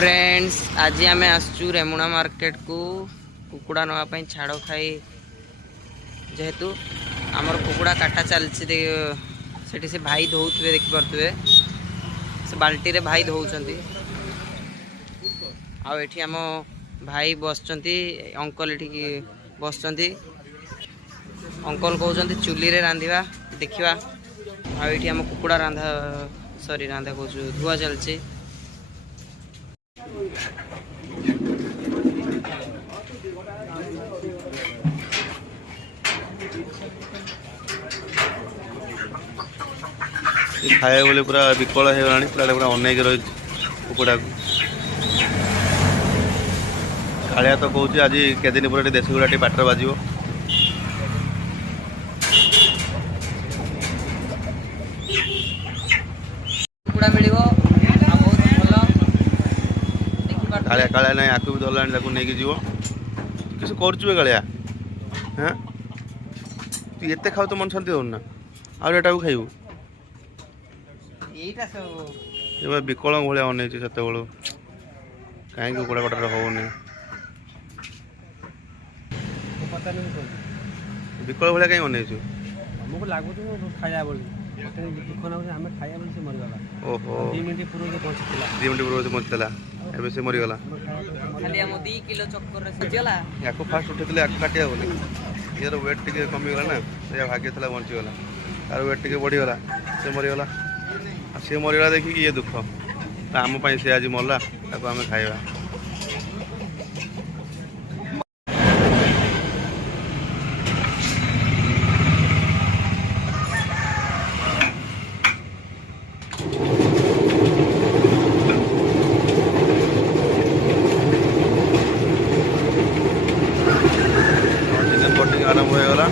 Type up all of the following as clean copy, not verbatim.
friends आज आम आसचु Remuna market को कुकुड़ा नापी छाड़ खाई जेहेतु आमर कुकुड़ा काटा चलती से भाई धोते देखिपे से बाल्टी रे भाई धोती आठी आम भाई बसचंती अंकल ये बसचंती अंकल कहते चुली रे रांधिबा देखिबा आठी आम कुकुड़ा रांधा सॉरी रांधा कहूँ धुआ चलती खाए बोले पूरा विकल हो पूरा पूरा अनेक रही कुकुड़ा को कालिया तो कौच आज केदिन पर देशी गुड़ा बाटर बाजो कालिया कालिया ना आकु भी धरला नहीं जीव किस कर कालिया हाँ तू एत खाऊ तो मन शांति हो ना आटा भी खाइबू विकल भाया अनेक से कहीं कुकुड़ा कटार होनी विकल भाया कहीं अनेक हमको लगुच खाया दुख ना आम खाया से मरीगला ओहो 2 मिनट पूर्व पहुंचला 2 मिनट पूर्व पहुंचला एबे से मरीगला खाली हम 2 किलो चक्कर रे सजला याको फास्ट उठेतले याको काटिया बोले यार वेट टिके कमी गला ना या भाग्य थला बंची गला तार वेट टिके बढ़ी गला से मरीगला से मरीगला देखि ये दुख आम पाई से आज मरला ताको आम खाइबा आरंभ होगा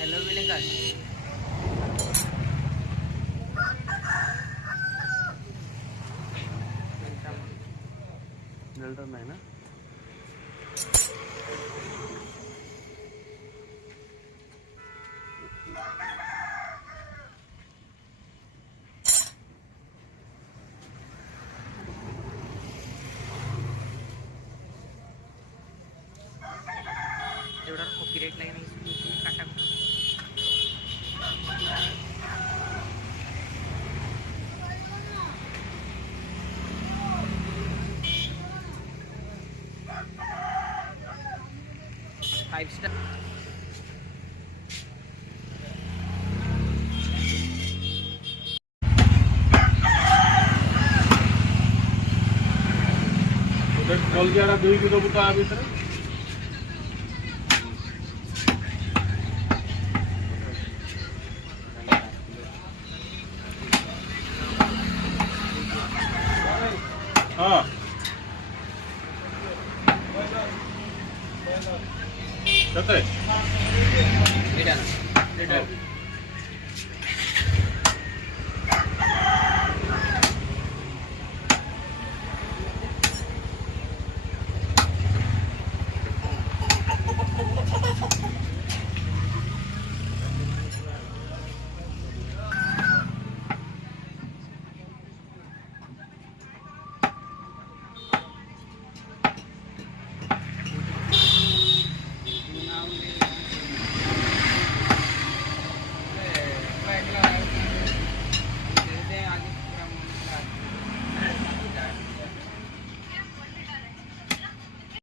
हेलो मिलेगा नहीं ना कॉपीराइट लगे काटा फाइव स्टार कल गया 2 किलो बुता भीतर हाँ कते